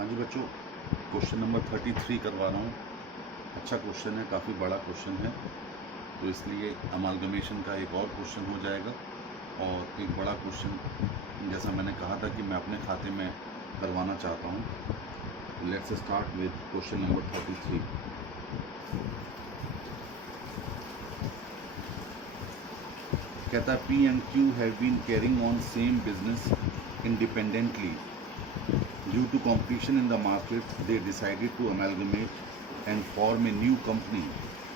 हाँ जी बच्चों, question number 33 करवा रहा हूँ। अच्छा क्वेश्चन है, काफ़ी बड़ा क्वेश्चन है, तो इसलिए अमालगमेशन का एक और क्वेश्चन हो जाएगा और एक बड़ा क्वेश्चन जैसा मैंने कहा था कि मैं अपने खाते में करवाना चाहता हूँ। Let's start with question number 33। कहता है P and Q have been carrying on same business independently. Due to competition in the market, they decided to amalgamate and form a new company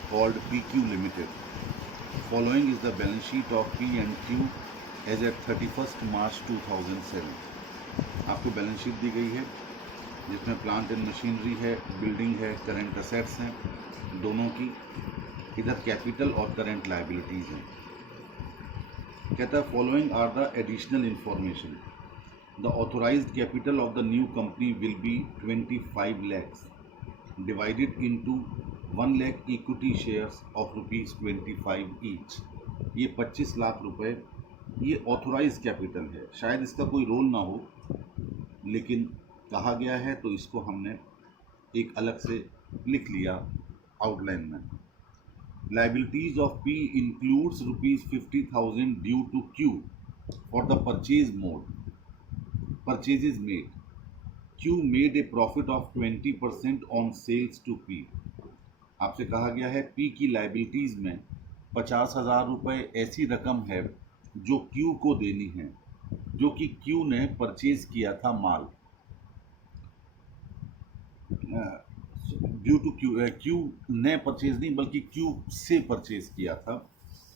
called PQ Limited. Following is the balance sheet of P and Q as at 31st March 2007. आपको balance sheet दी गई है जिसमें plant and machinery है, building है, current assets हैं दोनों की, इधर कैपिटल और करंट लायबिलिटीज़ हैं। कहता है following are the additional information. The authorized capital of the new company will be 25 lakhs divided into 1 lakh equity shares of rupees 25 each. ये 25 लाख रुपए ये ऑथोराइज कैपिटल है। शायद इसका कोई रोल ना हो, लेकिन कहा गया है तो इसको हमने एक अलग से लिख लिया आउटलाइन में। Liabilities of P includes rupees 50,000 due to Q for the purchase mode. Purchases made. Q made a profit of 20% on sales to P. आपसे कहा गया है P की लाइबिलिटीज में 50,000 रुपये ऐसी रकम है जो Q को देनी है, जो कि Q ने परचेज किया था माल ड्यू टू Q ने परचेज नहीं बल्कि Q से परचेज किया था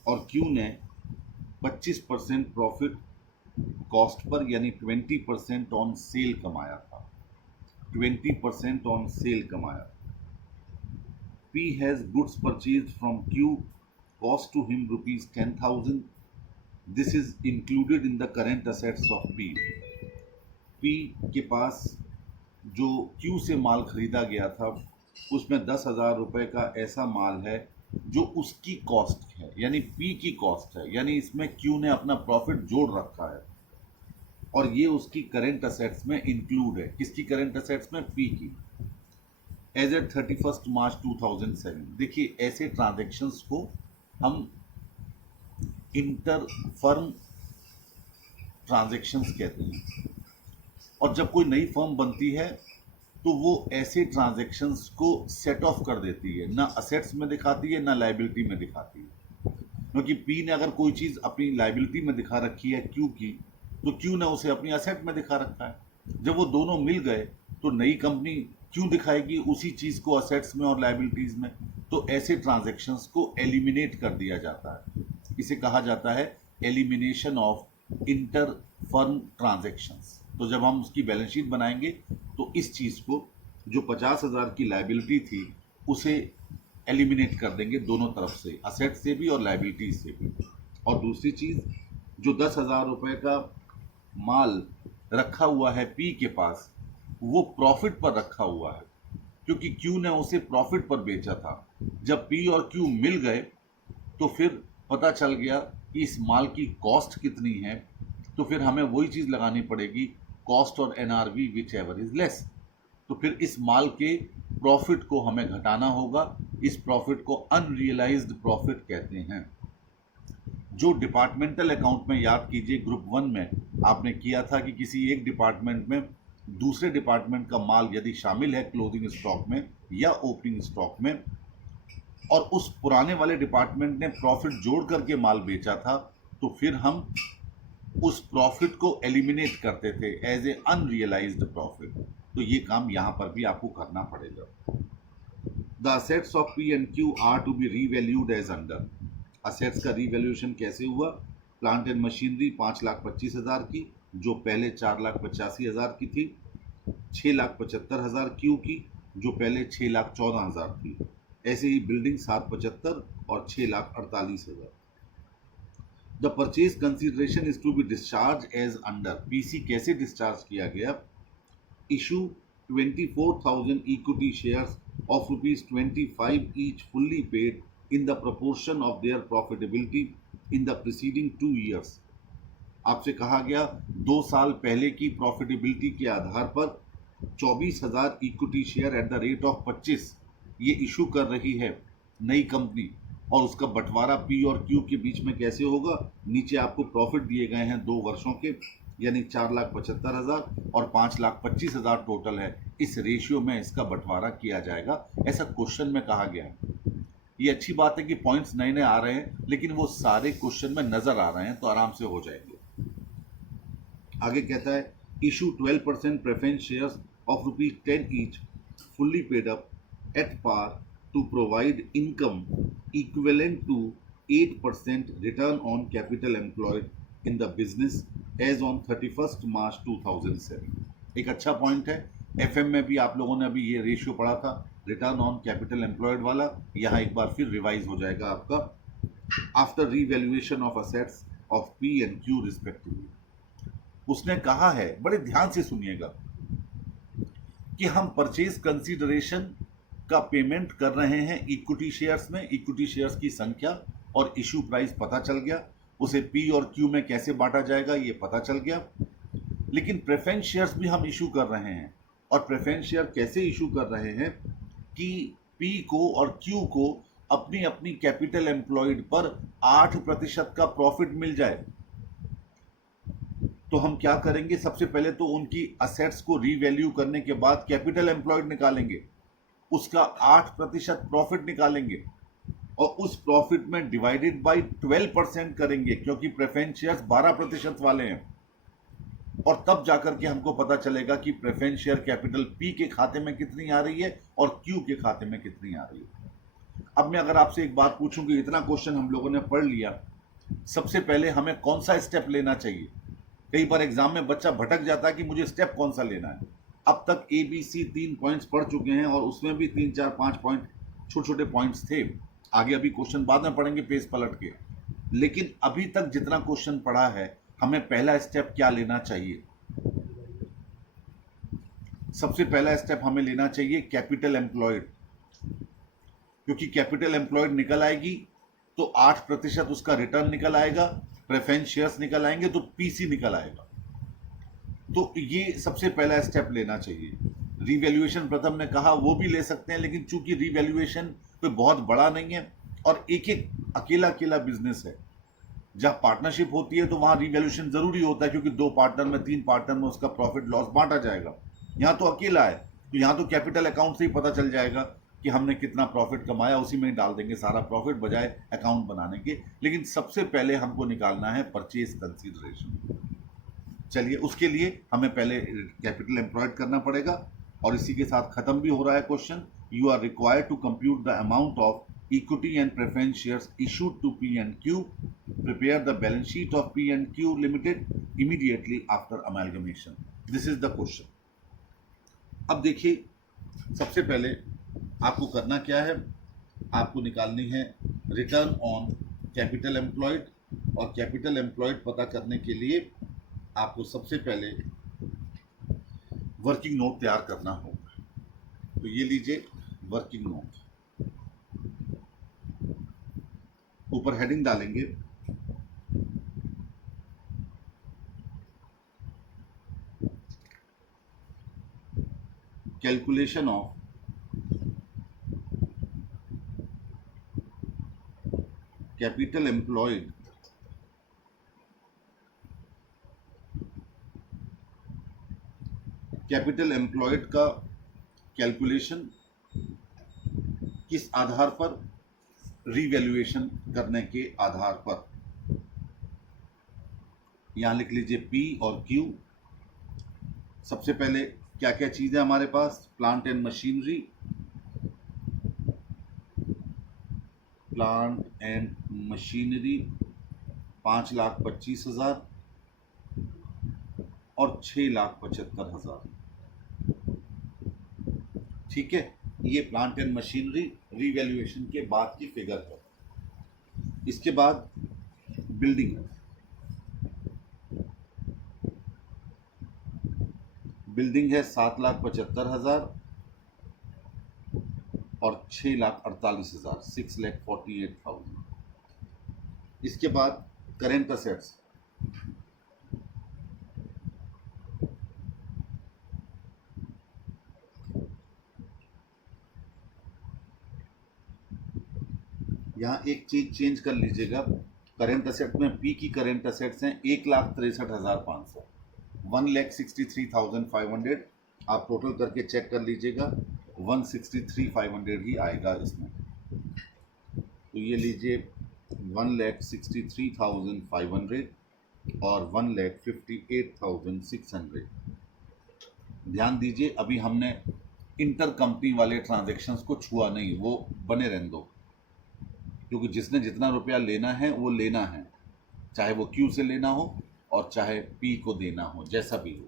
और Q ने 25% प्रॉफिट कॉस्ट पर यानी 20% ऑन सेल कमाया था। 20% ऑन सेल कमाया। P has goods purchased from Q, cost to him rupees 10,000. This is included in the current assets of P. P के पास जो Q से माल खरीदा गया था उसमें 10,000 रुपये का ऐसा माल है जो उसकी कॉस्ट है, यानी P की कॉस्ट है, यानी इसमें Q ने अपना प्रॉफिट जोड़ रखा है और ये उसकी करंट असेट्स में इंक्लूड है। किसकी करंट असेट्स में? P की। एज एट 31st मार्च 2007। देखिए ऐसे ट्रांजैक्शंस को हम इंटर फर्म ट्रांजैक्शंस कहते हैं और जब कोई नई फर्म बनती है तो वो ऐसे ट्रांजैक्शंस को सेट ऑफ कर देती है, ना असेट्स में दिखाती है ना लायबिलिटी में दिखाती है। क्योंकि P ने अगर कोई चीज़ अपनी लायबिलिटी में दिखा रखी है Q की, तो Q ने उसे अपनी असेट में दिखा रखा है। जब वो दोनों मिल गए तो नई कंपनी क्यों दिखाएगी उसी चीज़ को असेट्स में और लायबिलिटीज़ में। तो ऐसे ट्रांजैक्शंस को एलिमिनेट कर दिया जाता है। इसे कहा जाता है elimination of inter firm transactions. तो जब हम उसकी बैलेंस शीट बनाएंगे तो इस चीज़ को, जो 50,000 की लायबिलिटी थी, उसे एलिमिनेट कर देंगे दोनों तरफ से, असेट से भी और लायबिलिटीज से भी। और दूसरी चीज़, जो 10,000 रुपये का माल रखा हुआ है P के पास, वो प्रॉफिट पर रखा हुआ है क्योंकि Q ने उसे प्रॉफिट पर बेचा था। जब P और Q मिल गए तो फिर पता चल गया कि इस माल की कॉस्ट कितनी है, तो फिर हमें वही चीज़ लगानी पड़ेगी, कॉस्ट और NRV which ever is less. तो फिर इस माल के प्रॉफिट को हमें घटाना होगा। इस प्रॉफिट को अनरियलाइज्ड प्रॉफिट कहते हैं। जो डिपार्टमेंटल अकाउंट में, याद कीजिए ग्रुप 1 में आपने किया था कि किसी एक डिपार्टमेंट में दूसरे डिपार्टमेंट का माल यदि शामिल है क्लोजिंग स्टॉक में या ओपनिंग स्टॉक में और उस पुराने वाले डिपार्टमेंट ने प्रॉफिट जोड़ करके माल बेचा था, तो फिर हम उस प्रॉफिट को एलिमिनेट करते थे एज ए अनरियलाइज्ड प्रॉफिट। तो ये काम यहाँ पर भी आपको करना पड़ेगा। The assets of P and Q are to be revalued as under. Assets का रीवैल्यूएशन कैसे हुआ? प्लांट एंड मशीनरी 5,25,000 की, जो पहले 4,85,000 की थी। 6,75,000 Q की, जो पहले 6,14,000 थी। ऐसे ही बिल्डिंग 7,75 और 6,48,000। The purchase consideration is to be discharge as under. PC कैसे डिस्चार्ज किया गया? Issue 24,000 equity shares of rupees 25 each fully paid in the proportion of their profitability in the preceding 2 years. आपसे कहा गया 2 साल पहले की प्रॉफिटेबिलिटी के आधार पर 24,000 equity share eight the rate of 25 ये इशू कर रही है नई कंपनी, और उसका बंटवारा पी और क्यू के बीच में कैसे होगा? नीचे आपको प्रॉफिट दिए गए हैं 2 वर्षों के, यानी 4,75,000 और 5,25,000 टोटल है। इस रेशियो में इसका बंटवारा किया जाएगा, ऐसा क्वेश्चन में कहा गया है। ये अच्छी बात है कि पॉइंट्स नए नए आ रहे हैं, लेकिन वो सारे क्वेश्चन में नजर आ रहे हैं, तो आराम से हो जाएंगे। आगे कहता है issue 12% preference shares of ₹10 each fully paid up at par to provide income equivalent to 8% return on capital employed in the business as on 31 March 2007। एक अच्छा पॉइंट है। एफएम में भी आप लोगों ने अभी ये रेशियो पढ़ा था, रिटर्न ऑन कैपिटल एम्प्लॉयड वाला, यहाँ एक बार फिर रिवाइज हो जाएगा आपका। After revaluation of assets of P and Q respectively, उसने कहा है, बड़े ध्यान से सुनिएगा, कि हम परचेज कंसीडरेशन का पेमेंट कर रहे हैं इक्विटी शेयर्स में। इक्विटी शेयर्स की संख्या और इशू प्राइस पता चल गया, उसे पी और क्यू में कैसे बांटा जाएगा ये पता चल गया। लेकिन प्रेफरेंस शेयर्स भी हम इशू कर रहे हैं, और प्रेफरेंस शेयर कैसे इशू कर रहे हैं कि पी को और क्यू को अपनी अपनी कैपिटल एम्प्लॉयड पर 8% का प्रॉफिट मिल जाए। तो हम क्या करेंगे? सबसे पहले तो उनकी असेट्स को रीवैल्यू करने के बाद कैपिटल एम्प्लॉयड निकालेंगे, उसका 8% प्रॉफिट निकालेंगे, और उस प्रॉफिट में डिवाइडेड बाय 12% करेंगे, क्योंकि प्रेफरेंस शेयर्स 12% वाले हैं। और तब जाकर के हमको पता चलेगा कि प्रेफरेंस शेयर कैपिटल पी के खाते में कितनी आ रही है और क्यू के खाते में कितनी आ रही है। अब मैं अगर आपसे एक बात पूछूं कि इतना क्वेश्चन हम लोगों ने पढ़ लिया, सबसे पहले हमें कौन सा स्टेप लेना चाहिए? कई बार एग्जाम में बच्चा भटक जाता है कि मुझे स्टेप कौन सा लेना है। अब तक ABC 3 पॉइंट्स पढ़ चुके हैं, और उसमें भी 3, 4, 5 पॉइंट छोटे छोटे पॉइंट्स थे। आगे अभी क्वेश्चन बाद में पढ़ेंगे पेज पलट के, लेकिन अभी तक जितना क्वेश्चन पढ़ा है, हमें पहला स्टेप क्या लेना चाहिए? सबसे पहला स्टेप हमें लेना चाहिए कैपिटल एम्प्लॉयड, क्योंकि कैपिटल एम्प्लॉयड निकल आएगी तो 8% उसका रिटर्न निकल आएगा, प्रेफरेंस शेयर्स निकल आएंगे तो पीसी निकल आएगा। तो ये सबसे पहला स्टेप लेना चाहिए। रीवैल्यूएशन प्रथम ने कहा वो भी ले सकते हैं, लेकिन चूंकि रीवैल्यूएशन कोई बहुत बड़ा नहीं है और एक एक अकेला अकेला बिजनेस है, जहां पार्टनरशिप होती है तो वहां रीवैल्यूएशन जरूरी होता है, क्योंकि 2 पार्टनर में 3 पार्टनर में उसका प्रॉफिट लॉस बांटा जाएगा। यहाँ तो अकेला है, तो यहाँ तो कैपिटल अकाउंट से ही पता चल जाएगा कि हमने कितना प्रॉफिट कमाया, उसी में ही डाल देंगे सारा प्रॉफिट बजाय अकाउंट बनाने के। लेकिन सबसे पहले हमको निकालना है परचेज कंसीडरेशन। चलिए, उसके लिए हमें पहले कैपिटल एम्प्लॉयड करना पड़ेगा, और इसी के साथ खत्म भी हो रहा है question. You are required to compute the amount of equity and preference shares issued to P and Q. Prepare the balance sheet of P and Q Limited immediately after amalgamation. This is the question. अब देखिए, सबसे पहले आपको करना क्या है? आपको निकालनी है रिटर्न ऑन कैपिटल एम्प्लॉयड, और कैपिटल एम्प्लॉयड पता करने के लिए आपको सबसे पहले वर्किंग नोट तैयार करना होगा। तो ये लीजिए वर्किंग नोट, ऊपर हेडिंग डालेंगे calculation of capital employed capital employed का कैलकुलेशन किस आधार पर? रीवैल्यूएशन करने के आधार पर। यहां लिख लीजिए पी और क्यू। सबसे पहले क्या क्या चीज है हमारे पास? Plant and machinery, plant and machinery 5,25,000 और 6,75,000। ठीक है, ये प्लांट एंड मशीनरी रीवैल्यूएशन के बाद की फिगर है। इसके बाद बिल्डिंग है, बिल्डिंग है 7,75,000 और 6,48,000, 6,48,000। इसके बाद करेंट असेट्स, यहाँ एक चीज चेंज कर लीजिएगा, करेंट असेट में पी की करेंट असेट्स हैं 1,63,500, 1,63,500 आप टोटल करके चेक कर लीजिएगा, 163,500 ही आएगा इसमें। तो ये लीजिए 1,63,500 और 1,58,600। ध्यान दीजिए अभी हमने इंटर कंपनी वाले ट्रांजैक्शंस को छुआ नहीं, वो बने रहने दो, क्योंकि जिसने जितना रुपया लेना है वो लेना है, चाहे वो क्यू से लेना हो और चाहे पी को देना हो, जैसा भी हो।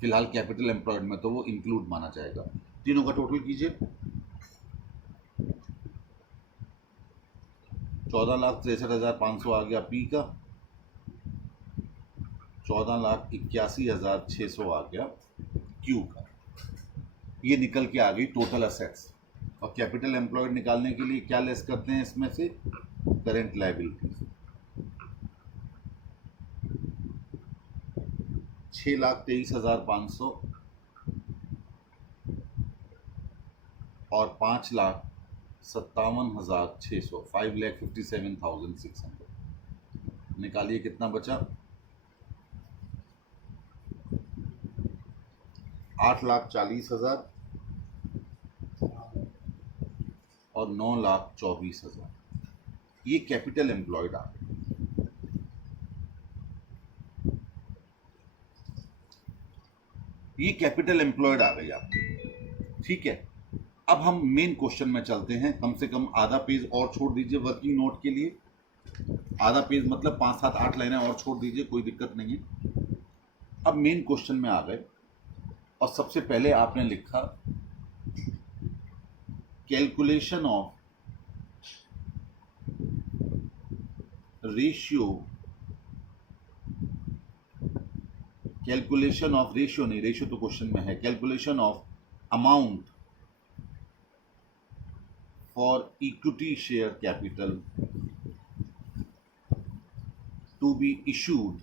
फिलहाल कैपिटल एम्प्लॉयड में तो वो इंक्लूड माना जाएगा। तीनों का टोटल कीजिए, 14,63,500 आ गया पी का, 14,81,600 आ गया क्यू का। ये निकल के आ गई टोटल असेट्स। और कैपिटल एम्प्लॉयड निकालने के लिए क्या लेस करते हैं इसमें से, करेंट लायबिलिटी। 6,23,500 और 5,57,600, 5,57,600 निकालिए, कितना बचा, 8,40,000 और 9,24,000। ये कैपिटल एम्प्लॉयड आ गए। ये कैपिटल एम्प्लॉयड आ गई आपकी, ठीक है। अब हम मेन क्वेश्चन में चलते हैं। कम से कम आधा पेज और छोड़ दीजिए वर्किंग नोट के लिए, आधा पेज मतलब 5, 7, 8 लाइनें और छोड़ दीजिए, कोई दिक्कत नहीं है। अब मेन क्वेश्चन में आ गए और सबसे पहले आपने लिखा calculation of ratio, calculation of ratio नहीं, रेशियो तो क्वेश्चन में है, calculation of amount for equity share capital to be issued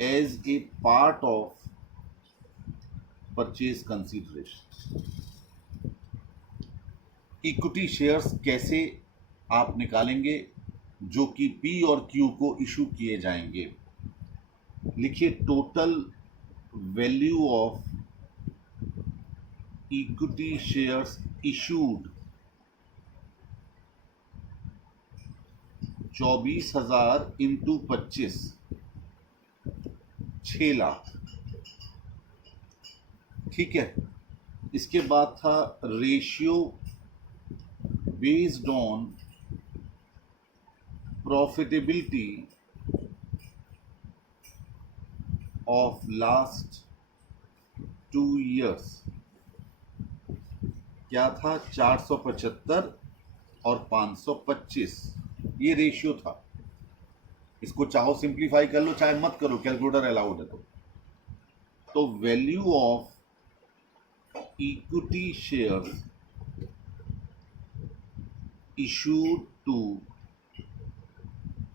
as a part of purchase consideration. Equity shares कैसे आप निकालेंगे जो कि पी और क्यू को इशू किए जाएंगे। लिखिए total value of equity shares issued 24,000 into 25, 6 lakh, ठीक है। इसके बाद था ratio based on profitability of last 2 years, क्या था, 475 और 525, ये रेशियो था। इसको चाहो सिंप्लीफाई कर लो, चाहे मत करो, कैलकुलेटर अलाउड है। तो value of equity shares issued to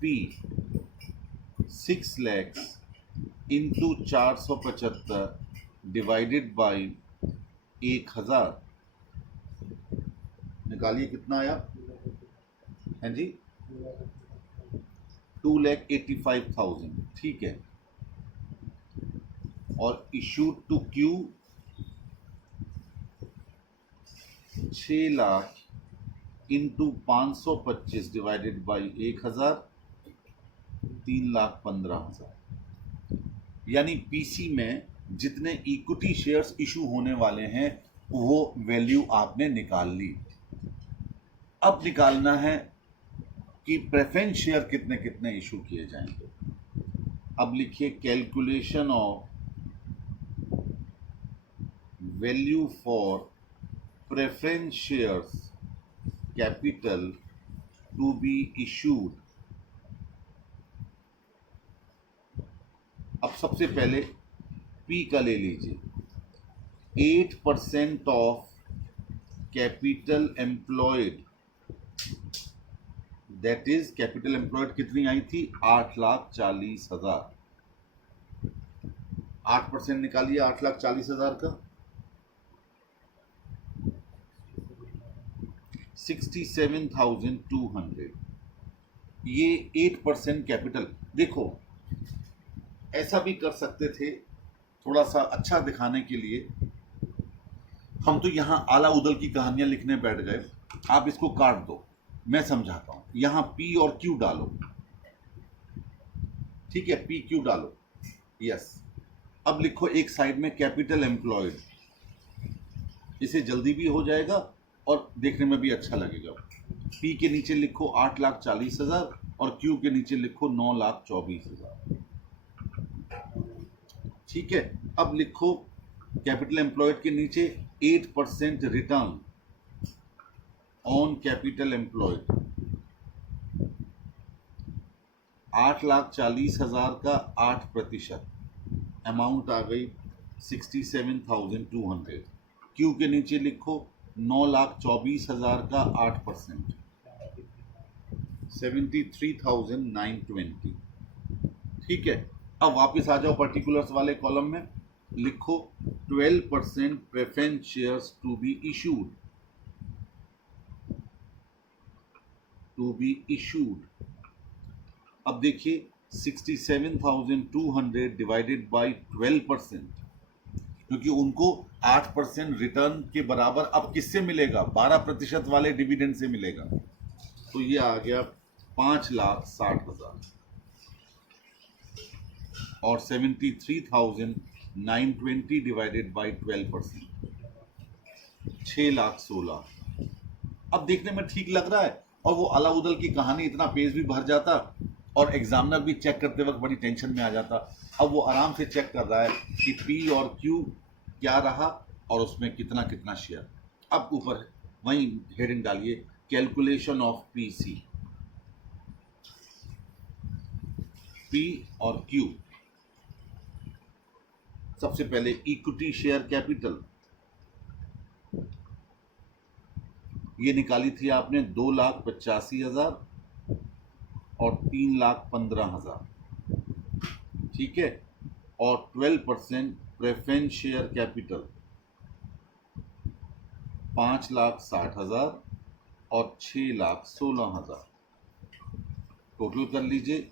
P 6 lakhs into 475 divided by 1,000, निकालिए कितना आया, हैं जी, 2,85,000, ठीक है। और issued to Q 6 lakh into 525 divided by 1,000, 3,15,000। यानी पीसी में जितने इक्विटी शेयर्स इशू होने वाले हैं वो वैल्यू आपने निकाल ली। अब निकालना है कि प्रेफरेंस शेयर कितने कितने इशू किए जाएंगे। अब लिखिए calculation of value for preference shares capital to be issued. अब सबसे पहले पी का ले लीजिए, 8% of capital employed, that is capital employed कितनी आई थी, 8,40,000। 8% निकालिए 8,40,000 का, 67,200, ये 8% कैपिटल। देखो ऐसा भी कर सकते थे, थोड़ा सा अच्छा दिखाने के लिए हम तो यहां आला उदल की कहानियां लिखने बैठ गए। आप इसको काट दो, मैं समझाता हूं। यहां पी और क्यू डालो, ठीक है, पी क्यू डालो, यस। अब लिखो एक साइड में कैपिटल एम्प्लॉयड, इसे जल्दी भी हो जाएगा और देखने में भी अच्छा लगेगा। पी के नीचे लिखो 8,40,000 और क्यू के नीचे लिखो 9,24,000, ठीक है। अब लिखो कैपिटल एम्प्लॉयड के नीचे 8% रिटर्न ऑन कैपिटल एम्प्लॉयड, 8,40,000 का 8%, अमाउंट आ गई 67,200। क्यू के नीचे लिखो 9,24,000 का 8%, 73,920, ठीक है। अब वापस आ जाओ पर्टिकुलर्स वाले कॉलम में, लिखो 12% preference shares to be issued, अब देखिए 67,200 डिवाइडेड बाई 12%, क्योंकि उनको 8% रिटर्न के बराबर अब किससे मिलेगा, 12% वाले डिविडेंड से मिलेगा। तो ये आ गया 5,60,000 और 73,920 डिवाइडेड बाई 12%, 6,16,000। अब देखने में ठीक लग रहा है, और वो अलाउदल की कहानी इतना पेज भी भर जाता और एग्जामिनर भी चेक करते वक्त बड़ी टेंशन में आ जाता। अब वो आराम से चेक कर रहा है कि पी और क्यू क्या रहा और उसमें कितना कितना शेयर। अब ऊपर वहीं हेडिंग डालिए, कैलकुलेशन ऑफ पीसी, पी और क्यू। सबसे पहले इक्विटी शेयर कैपिटल, ये निकाली थी आपने 2,85,000 और 3,15,000, ठीक है। और 12% प्रेफरेंस शेयर कैपिटल 5,60,000 और 6,16,000, टोटल कर लीजिए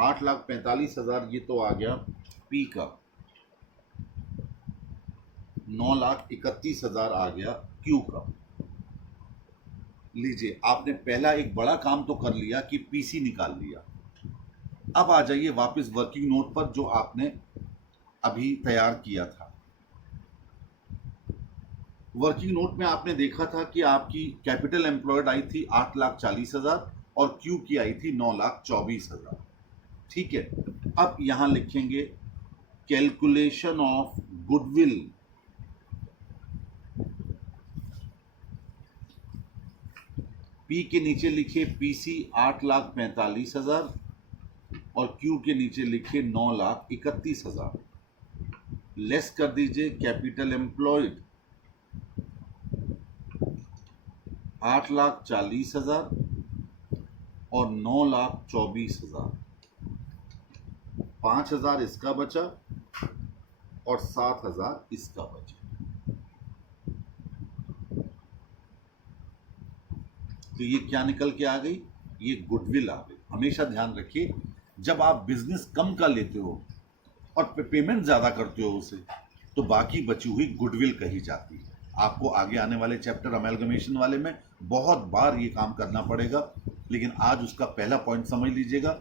8,45,000। ये तो आ गया पी का, 9,31,000 आ गया क्यू का। लीजिए, आपने पहला एक बड़ा काम तो कर लिया कि पीसी निकाल लिया। अब आ जाइए वापस वर्किंग नोट पर जो आपने अभी तैयार किया था। वर्किंग नोट में आपने देखा था कि आपकी कैपिटल एम्प्लॉयड आई थी 8,40,000 और क्यू की आई थी 9,24,000, ठीक है। अब यहां लिखेंगे कैलकुलेशन ऑफ गुडविल, पी के नीचे लिखे पीसी 8,45,000 और क्यू के नीचे लिखे 9,31,000, लेस कर दीजिए कैपिटल एम्प्लॉयड 8,40,000 और 9,24,000, 5,000 इसका बचा और 7,000 इसका बचा। तो ये क्या निकल के आ गई, ये गुडविल आ गई। हमेशा ध्यान रखिए, जब आप बिजनेस कम का लेते हो और पेमेंट ज्यादा करते हो उसे, तो बाकी बची हुई गुडविल कही जाती है। आपको आगे आने वाले चैप्टर अमेलगमेशन वाले में बहुत बार ये काम करना पड़ेगा, लेकिन आज उसका पहला पॉइंट समझ लीजिएगा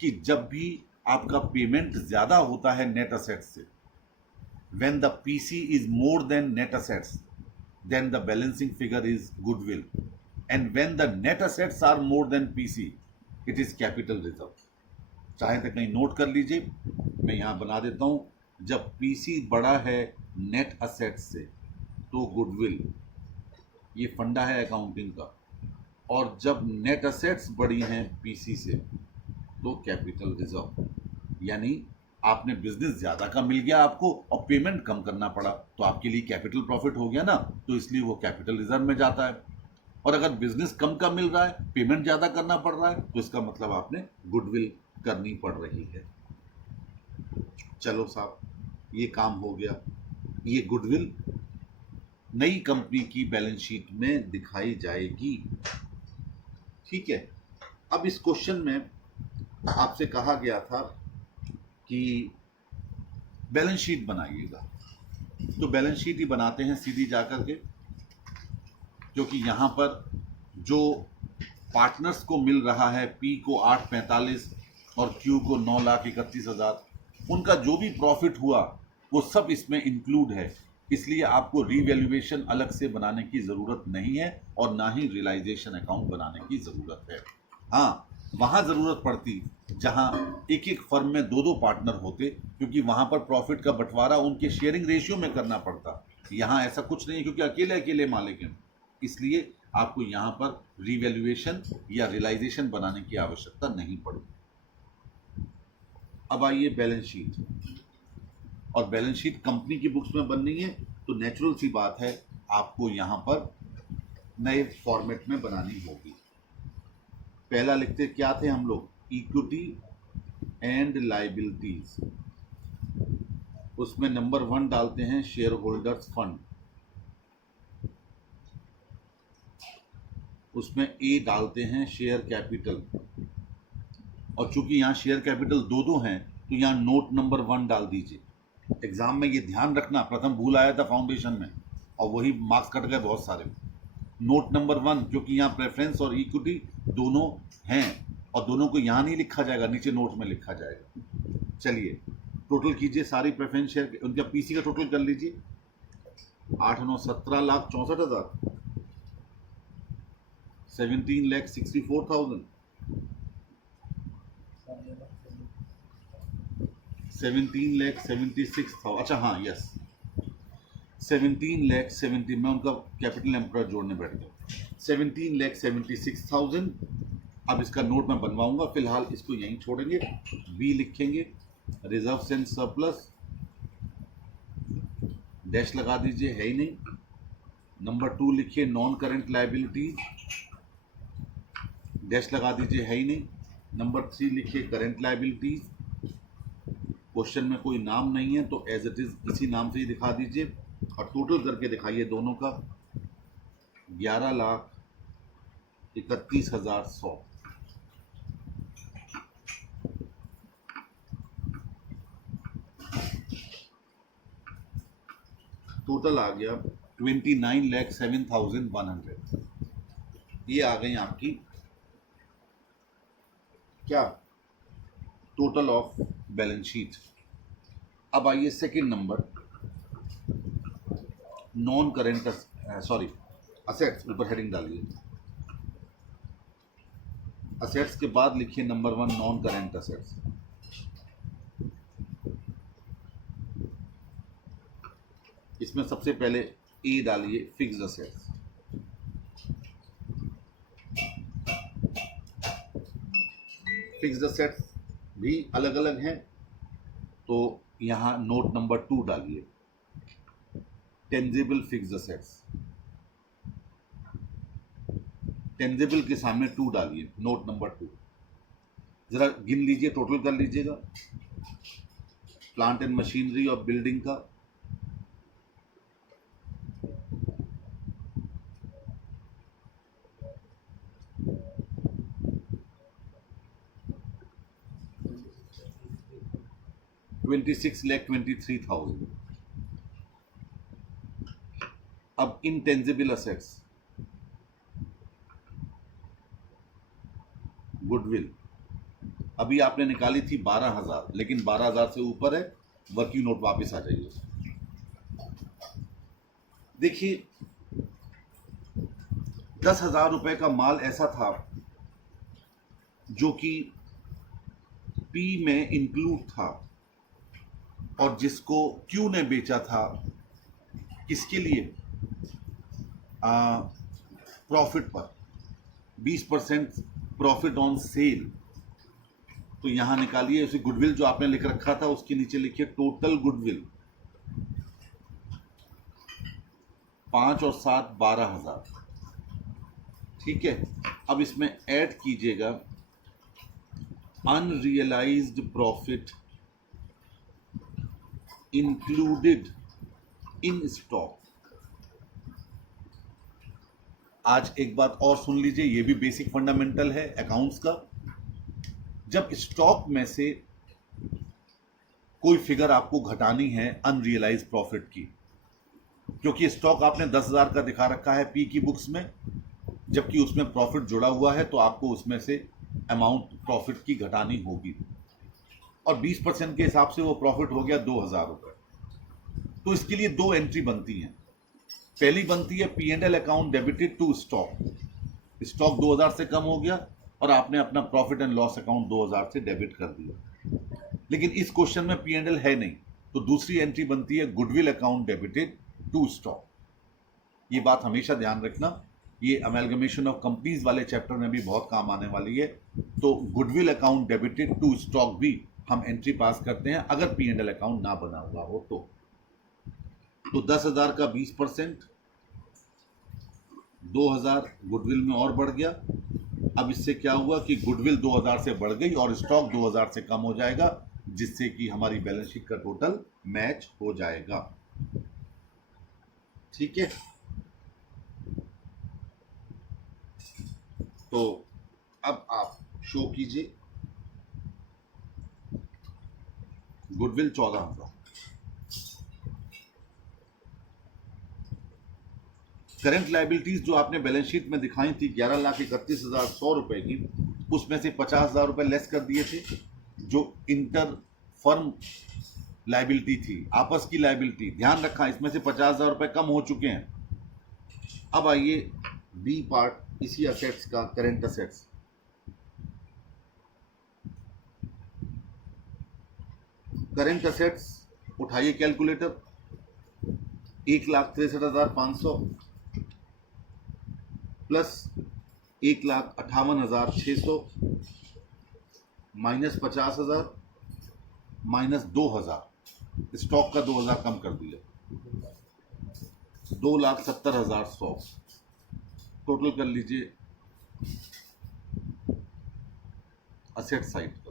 कि जब भी आपका पेमेंट ज्यादा होता है नेट असेट्स से, when the PC is more than net assets, then the balancing figure is goodwill, and when the net assets are more than PC, it is capital reserve। चाहे तो कहीं नोट कर लीजिए, मैं यहां बना देता हूं, जब PC बड़ा है नेट असेट्स से तो गुडविल, ये फंडा है अकाउंटिंग का, और जब नेट असेट्स बड़ी हैं पीसी से तो कैपिटल रिजर्व। यानी आपने बिजनेस ज्यादा का मिल गया आपको और पेमेंट कम करना पड़ा, तो आपके लिए कैपिटल प्रॉफिट हो गया ना, तो इसलिए वो कैपिटल रिजर्व में जाता है। और अगर बिजनेस कम का मिल रहा है, पेमेंट ज्यादा करना पड़ रहा है, तो इसका मतलब आपने गुडविल करनी पड़ रही है। चलो साहब, ये काम हो गया, ये गुडविल नई कंपनी की बैलेंस शीट में दिखाई जाएगी। ठीक है, अब इस क्वेश्चन में आपसे कहा गया था कि बैलेंस शीट बनाइएगा, तो बैलेंस शीट ही बनाते हैं सीधी जाकर के, क्योंकि यहाँ पर जो पार्टनर्स को मिल रहा है, पी को 845 और क्यू को 9,31,000, उनका जो भी प्रॉफिट हुआ वो सब इसमें इंक्लूड है, इसलिए आपको रीवैल्यूएशन अलग से बनाने की ज़रूरत नहीं है और ना ही रियलाइजेशन अकाउंट बनाने की ज़रूरत है। हाँ, वहाँ ज़रूरत पड़ती जहाँ एक एक फर्म में दो दो पार्टनर होते, क्योंकि वहाँ पर प्रॉफिट का बंटवारा उनके शेयरिंग रेशियो में करना पड़ता। यहाँ ऐसा कुछ नहीं है, क्योंकि अकेले अकेले मालिक हैं, इसलिए आपको यहाँ पर रीवैल्यूएशन या रियलाइजेशन बनाने की आवश्यकता नहीं पड़ती। अब आइए बैलेंस शीट, और बैलेंस शीट कंपनी की बुक्स में बननी है, तो नेचुरल सी बात है आपको यहाँ पर नए फॉर्मेट में बनानी होगी। पहला लिखते क्या थे हम लोग, इक्विटी एंड लायबिलिटीज, उसमें नंबर 1 डालते हैं शेयर होल्डर्स फंड, उसमें ए डालते हैं शेयर कैपिटल, और चूंकि यहाँ शेयर कैपिटल दो दो हैं तो यहाँ नोट नंबर 1 डाल दीजिए। एग्जाम में ये ध्यान रखना, प्रथम भूल आया था फाउंडेशन में और वही मार्क्स कट गए बहुत सारे। नोट नंबर 1, क्योंकि यहाँ प्रेफरेंस और इक्विटी दोनों हैं और दोनों को यहाँ नहीं लिखा जाएगा, नीचे नोट में लिखा जाएगा। चलिए टोटल कीजिए सारी प्रेफरेंस शेयर, उनका पीसी का टोटल कर लीजिए, 8,9 17,64,000, 17,64,000, 17,76,000, अच्छा हाँ यस 17,70,000, मैं उनका कैपिटल एम्प्लॉय जोड़ने बैठ गया, 17,76,000। अब इसका नोट मैं बनवाऊंगा, फिलहाल इसको यहीं छोड़ेंगे, बी लिखेंगे रिजर्व्स एंड सरप्लस, डैश लगा दीजिए, है ही नहीं। नंबर 2 लिखिए नॉन करंट लायबिलिटीज, डैश लगा दीजिए, है ही नहीं। नंबर 3 लिखिए करंट लायबिलिटीज, क्वेश्चन में कोई नाम नहीं है तो एज इट इज इसी नाम से ही दिखा दीजिए, और टोटल करके दिखाइए दोनों का, 11,31,100। टोटल आ गया 29,07,100। ये आ गई आपकी क्या, टोटल ऑफ बैलेंस शीट। अब आइए second number, non current sorry assets, ऊपर हेडिंग डालिए, असेट्स के बाद लिखिए नंबर 1 नॉन करेंट असेट्स। इसमें सबसे पहले ए डालिए फिक्स्ड असेट्स, फिक्स्ड असेट्स भी अलग अलग हैं, तो यहाँ नोट नंबर 2 डालिए, टेंजिबल फिक्स्ड असेट्स, टेंजिबल के सामने 2 डालिए, नोट नंबर 2। जरा गिन लीजिए, टोटल कर लीजिएगा, प्लांट एंड मशीनरी और बिल्डिंग का 26,23,000। अब इनटेंजिबल असेट्स, गुडविल, अभी आपने निकाली थी 12,000, लेकिन 12,000 से ऊपर है, वर्किंग नोट वापस आ जाइए। देखिए 10,000 रुपए का माल ऐसा था जो कि पी में इंक्लूड था और जिसको क्यू ने बेचा था, किसके लिए, प्रॉफिट पर, 20% प्रॉफिट ऑन सेल। तो यहां निकालिए उसे, गुडविल जो आपने लिख रखा था उसके नीचे लिखिए टोटल गुडविल, 5 और 7 12,000। ठीक है, अब इसमें ऐड कीजिएगा unrealised profit included in stock, आज एक बात और सुन लीजिए, ये भी बेसिक फंडामेंटल है अकाउंट्स का। जब स्टॉक में से कोई फिगर आपको घटानी है अनरियलाइज प्रॉफिट की, क्योंकि स्टॉक आपने 10,000 का दिखा रखा है पी की बुक्स में, जबकि उसमें प्रॉफिट जुड़ा हुआ है, तो आपको उसमें से अमाउंट प्रॉफिट की घटानी होगी, और 20% के हिसाब से वो प्रॉफिट हो गया 2,000 रुपये। तो इसके लिए दो एंट्री बनती हैं। पहली बनती है P&L account debited to stock, stock 2,000 से कम हो गया और आपने अपना प्रॉफिट एंड लॉस अकाउंट 2,000 से डेबिट कर दिया, लेकिन इस क्वेश्चन में P&L है नहीं, तो दूसरी एंट्री बनती है goodwill account debited to stock. ये बात हमेशा ध्यान रखना, ये अमेलगमेशन ऑफ कंपनीज वाले चैप्टर में भी बहुत काम आने वाली है। तो goodwill account debited to stock भी हम एंट्री पास करते हैं अगर P&L अकाउंट ना बना हुआ हो तो 10,000 का 20%, 2,000 गुडविल में और बढ़ गया। अब इससे क्या हुआ कि गुडविल 2,000 से बढ़ गई और स्टॉक 2,000 से कम हो जाएगा, जिससे कि हमारी बैलेंस शीट का टोटल मैच हो जाएगा। ठीक है, तो अब आप शो कीजिए गुडविल 14,000, करंट लायबिलिटीज जो आपने बैलेंस शीट में दिखाई थी 11,31,100 रुपए की, उसमें से 50,000 रुपए लेस कर दिए थे, जो इंटर फर्म लायबिलिटी थी, आपस की लायबिलिटी। ध्यान रखा, इसमें से 50,000 रुपए कम हो चुके हैं। अब आइए बी पार्ट, इसी असेट्स का, करंट असेट्स। करंट असेट्स उठाइए calculator, 1,63,500 plus 1,58,600 minus 50,000 minus 2,000, stock का 2,000 कम कर दिया, 2,70,100। टोटल कर लीजिए असेट साइड का,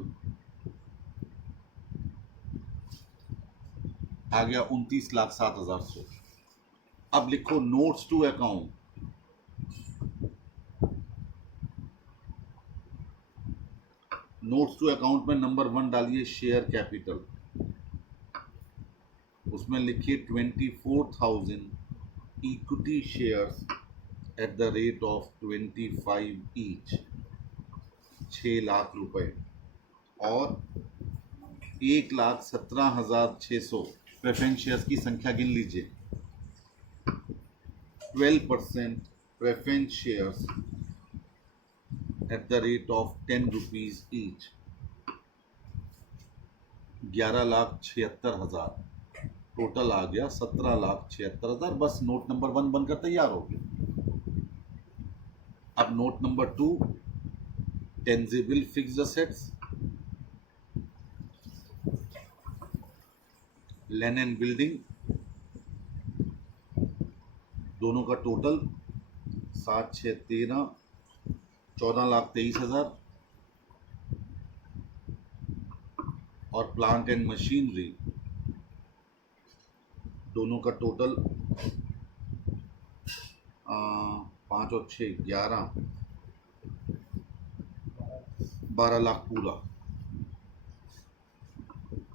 आ गया 29,07,100। अब लिखो notes to account, notes to account में नंबर 1 डालिए शेयर कैपिटल, उसमें लिखिए 24,000 equity shares at the rate of 25 each, 6 lakh रुपए, और 1,17,600 प्रेफरेंस शेयर्स की संख्या गिन लीजिए। 12% preference shares at the rate of 10 rupees each, 11,76,000, total आ गया 17,76,000। बस नोट नंबर 1 बनकर तैयार हो गया। अब note number 2, tangible fixed assets, land and building, दोनों का टोटल 7, 6, 13, 14,23,000, और प्लांट एंड मशीनरी, दोनों का टोटल 5 और 6, 11, 12 लाख पूरा,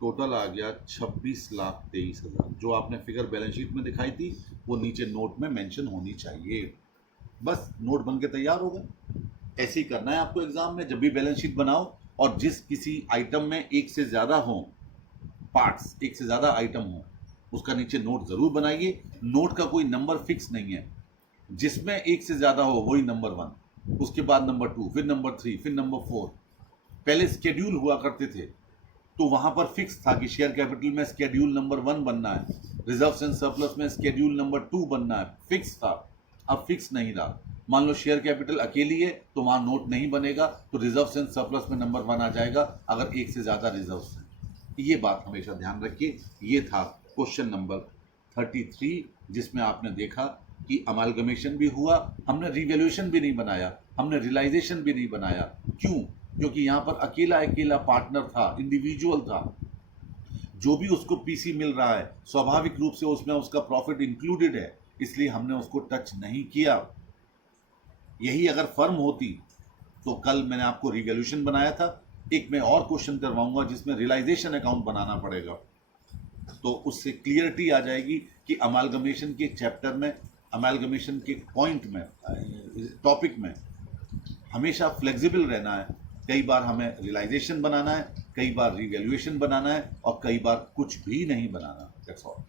टोटल आ गया 26,23,000। जो आपने फिगर बैलेंस शीट में दिखाई थी वो नीचे नोट में मेंशन होनी चाहिए। बस नोट बन के तैयार होगा। ऐसे ही करना है आपको एग्जाम में, जब भी बैलेंस शीट बनाओ और जिस किसी आइटम में एक से ज़्यादा हो पार्ट्स, एक से ज़्यादा आइटम हो, उसका नीचे नोट ज़रूर बनाइए। नोट का कोई नंबर फिक्स नहीं है, जिसमें एक से ज़्यादा हो वही नंबर 1, उसके बाद नंबर 2, फिर नंबर 3, फिर नंबर 4। पहले स्केड्यूल हुआ करते थे तो वहां पर फिक्स था कि शेयर कैपिटल में स्केड्यूल नंबर 1 बनना है, रिजर्व्स एंड सरप्लस में स्केड्यूल नंबर 2 बनना है, फिक्स था। अब फिक्स नहीं रहा। मान लो शेयर कैपिटल अकेली है तो वहां नोट नहीं बनेगा, तो रिजर्व्स एंड सरप्लस में नंबर 1 आ जाएगा अगर एक से ज्यादा रिजर्व्स हैं। ये बात हमेशा ध्यान रखिए। ये था क्वेश्चन नंबर 33, जिसमें आपने देखा कि अमालगमेशन भी हुआ, हमने रिवैल्यूएशन भी नहीं बनाया, हमने रियलाइजेशन भी नहीं बनाया। क्यों? क्योंकि यहाँ पर अकेला अकेला पार्टनर था, इंडिविजुअल था। जो भी उसको पीसी मिल रहा है स्वाभाविक रूप से उसमें उसका प्रॉफिट इंक्लूडेड है, इसलिए हमने उसको टच नहीं किया। यही अगर फर्म होती तो कल मैंने आपको रिवैल्यूएशन बनाया था, एक मैं और क्वेश्चन करवाऊंगा जिसमें रियलाइजेशन अकाउंट बनाना पड़ेगा, तो उससे क्लियरिटी आ जाएगी कि अमालगमेशन के चैप्टर में, अमालगमेशन के पॉइंट में, टॉपिक में हमेशा फ्लेक्सिबल रहना है। कई बार हमें रियलाइजेशन बनाना है, कई बार रिवैल्यूएशन बनाना है और कई बार कुछ भी नहीं बनाना। That's all.